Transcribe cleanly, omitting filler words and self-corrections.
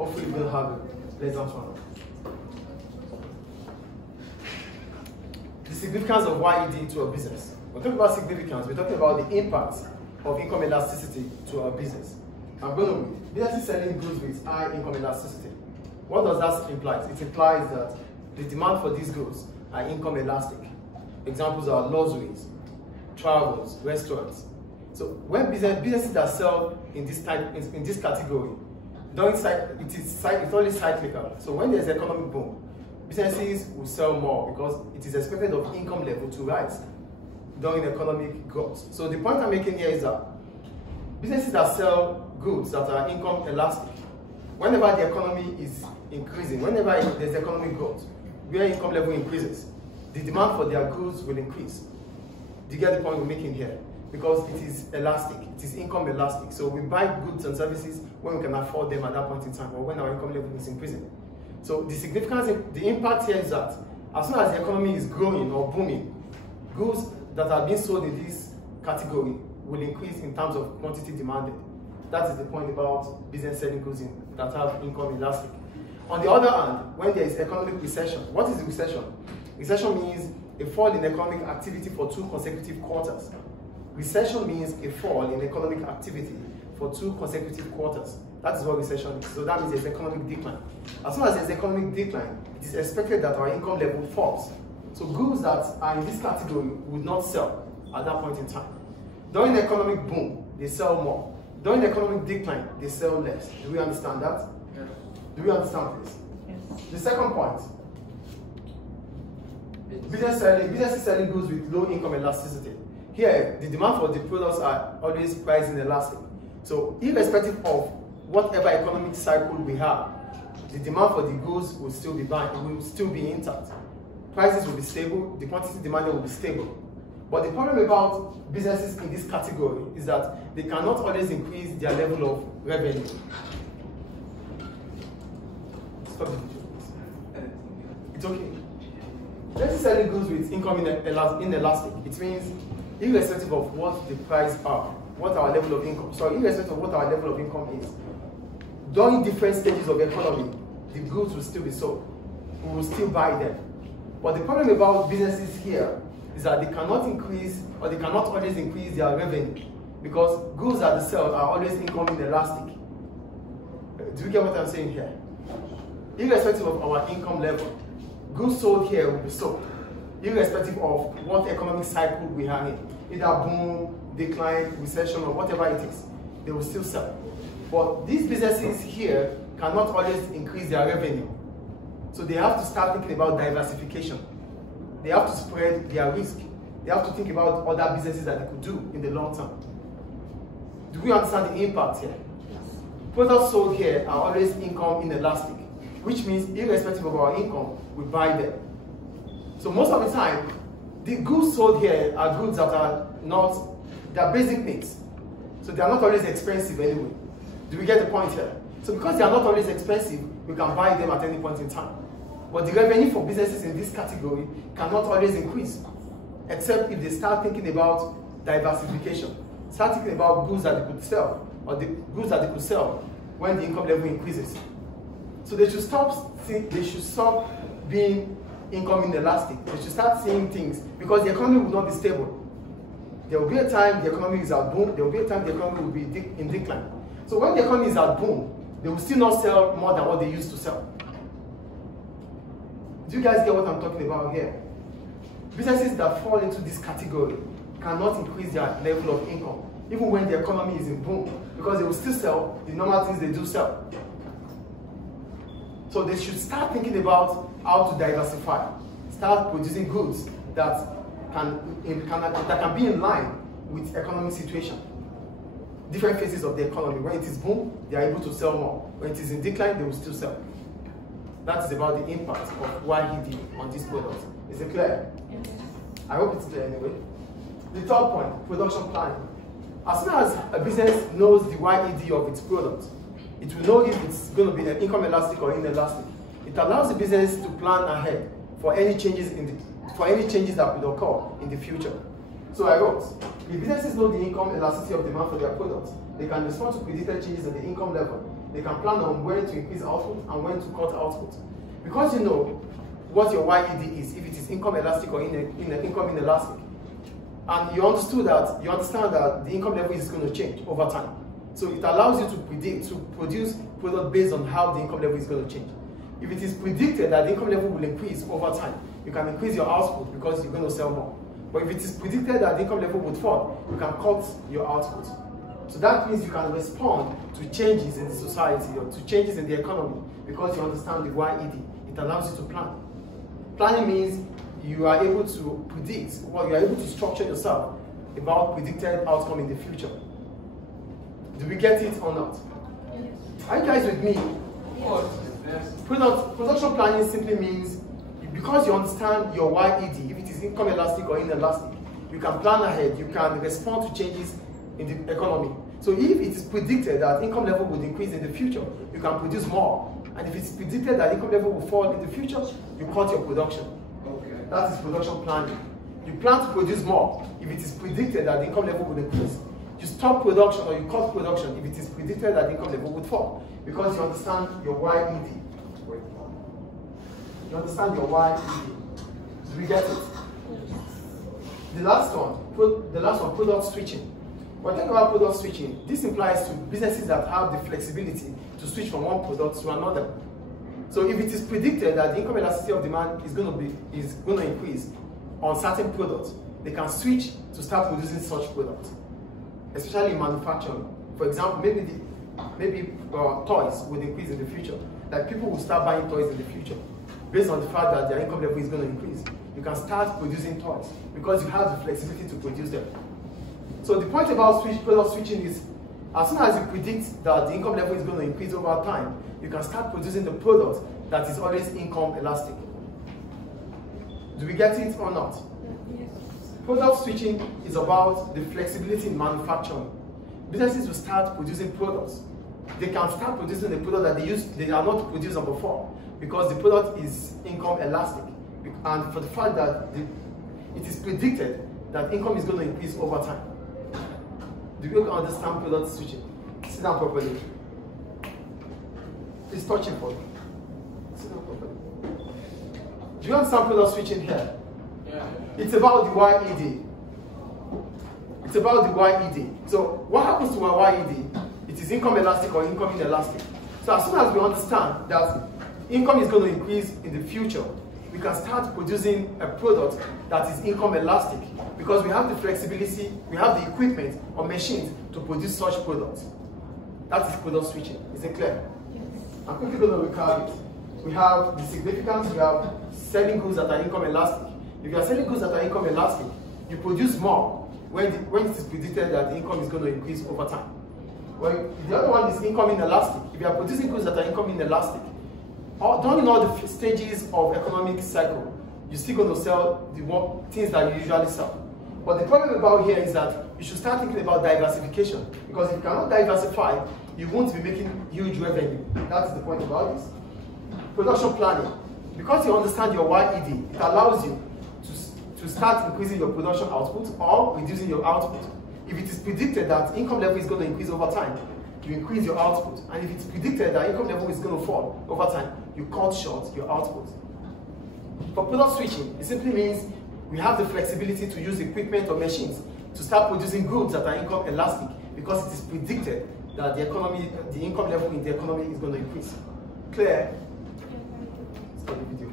Hopefully we're going to have a pleasant one. The significance of YED to a business. When we talk about significance, we're talking about the impact of income elasticity to our business. I'm going to read. Businesses selling goods with high income elasticity. What does that imply? It implies that the demand for these goods are income elastic. Examples are luxuries, travels, restaurants. So when businesses that sell in this category, it's only cyclical. So when there's economic boom, businesses will sell more because it is expected of income level to rise during economic growth. So the point I'm making here is that businesses that sell goods that are income elastic, whenever the economy is increasing, whenever there's economic growth, where income level increases, the demand for their goods will increase. Do you get the point we're making here? Because it is elastic, it is income elastic. So we buy goods and services when we can afford them at that point in time, or when our income level is increasing. So the significance, the impact here is that as soon as the economy is growing or booming, goods that are being sold in this category will increase in terms of quantity demanded. That is the point about business selling goods that have income elastic. On the other hand, when there is economic recession, what is recession? Recession means a fall in economic activity for 2 consecutive quarters. Recession means a fall in economic activity for 2 consecutive quarters. That is what recession is. So that means there's economic decline. As soon as there's economic decline, it is expected that our income level falls. So goods that are in this category would not sell at that point in time. During the economic boom, they sell more. During the economic decline, they sell less. Do we understand that? Yes. Do we understand this? Yes. The second point. Businesses selling goods with low income elasticity. Here, the demand for the products are always price inelastic. So irrespective of whatever economic cycle we have, the demand for the goods will still be intact. Prices will be stable, the quantity demanded will be stable. But the problem about businesses in this category is that they cannot always increase their level of revenue. Stop the video, please. It's okay. Businesses selling goods with income inelastic. It means irrespective of what the price are, what our level of income, irrespective of what our level of income is, during different stages of the economy, the goods will still be sold. We will still buy them. But the problem about businesses here is that they cannot increase, or they cannot always increase their revenue, because goods that they sell are always income inelastic. Do you get what I'm saying here? Irrespective of our income level, goods sold here will be sold, irrespective of what economic cycle we are in, either boom, decline, recession, or whatever it is, they will still sell. But these businesses here cannot always increase their revenue. So they have to start thinking about diversification. They have to spread their risk. They have to think about other businesses that they could do in the long term. Do we understand the impact here? Yes. Products sold here are always income inelastic, which means irrespective of our income, we buy them. So most of the time, the goods sold here are goods that are not, they're basic needs. So they are not always expensive anyway. Do we get the point here? So because they are not always expensive, we can buy them at any point in time. But the revenue for businesses in this category cannot always increase, except if they start thinking about diversification, start thinking about goods that they could sell, or the goods that they could sell when the income level increases. So they should stop being income inelastic. They should start seeing things, because the economy will not be stable. There will be a time the economy is at boom, there will be a time the economy will be in decline. So when the economy is at boom, they will still not sell more than what they used to sell. Do you guys get what I'm talking about here? Businesses that fall into this category cannot increase their level of income, even when the economy is in boom, because they will still sell the normal things they do sell. So they should start thinking about how to diversify, start producing goods that can be in line with economic situation. Different phases of the economy. When it is boom, they are able to sell more. When it is in decline, they will still sell. That is about the impact of YED on this product. Is it clear? Yes. I hope it's clear anyway. The third point, production planning. As soon as a business knows the YED of its product, it will know if it's going to be income elastic or inelastic. It allows the business to plan ahead for any changes that could occur in the future. So I wrote, if businesses know the income elasticity of demand for their products, they can respond to predicted changes in the income level they can plan on when to increase output and when to cut output. Because you know what your YED is, if it is income elastic or income inelastic. And you understand that the income level is going to change over time. So it allows you to produce product based on how the income level is going to change. If it is predicted that the income level will increase over time, you can increase your output because you're going to sell more. But if it is predicted that the income level would fall, you can cut your output. So that means you can respond to changes in the society or to changes in the economy because you understand the YED. It allows you to plan. Planning means you are able to predict, or you are able to structure yourself about predicted outcome in the future. Do we get it or not? Yes. Are you guys with me? Yes. Production planning simply means because you understand your YED, if it is income elastic or inelastic, you can plan ahead, you can respond to changes in the economy. So if it is predicted that income level would increase in the future, you can produce more. And if it's predicted that income level will fall in the future, you cut your production. Okay. That is production planning. You plan to produce more if it is predicted that the income level will increase. You stop production or you cut production if it is predicted that the income level would fall because you understand your YED. You understand your YED. Do we get it? The last one, product switching. When we talk about product switching, this implies to businesses that have the flexibility to switch from one product to another. So if it is predicted that the income elasticity of demand is going to increase on certain products, they can switch to start producing such products, especially in manufacturing. For example, maybe toys will increase in the future. Like people will start buying toys in the future based on the fact that their income level is going to increase. You can start producing toys because you have the flexibility to produce them. So the point about product switching is, as soon as you predict that the income level is going to increase over time, you can start producing the product that is always income elastic. Do we get it or not? Yes. Product switching is about the flexibility in manufacturing. Businesses will start producing products. They can start producing the product that they are not producing before because the product is income elastic. And for the fact that it is predicted that income is going to increase over time. Do you understand product switching? Sit down properly. Please touch it for me. Sit down properly. Do you understand product switching here? Yeah. It's about the YED. It's about the YED. So what happens to our YED? It is income elastic or income inelastic. So as soon as we understand that income is going to increase in the future, we can start producing a product that is income elastic because we have the flexibility, we have the equipment or machines to produce such products. That is product switching. Is it clear? Yes. I'm quickly going to recap it. We have the significance, we have selling goods that are income elastic. If you are selling goods that are income elastic, you produce more when it is predicted that the income is going to increase over time. Well, the other one is income inelastic. If you are producing goods that are income inelastic, during all the stages of economic cycle, you're still going to sell the things that you usually sell. But the problem about here is that you should start thinking about diversification. Because if you cannot diversify, you won't be making huge revenue. That's the point about this. Production planning. Because you understand your YED, it allows you to start increasing your production output or reducing your output. If it is predicted that income level is going to increase over time, you increase your output. And if it's predicted that income level is going to fall over time, you cut short your output. For product switching, it simply means we have the flexibility to use equipment or machines to start producing goods that are income elastic because it is predicted that the income level in the economy is going to increase. Clear? Stop the video.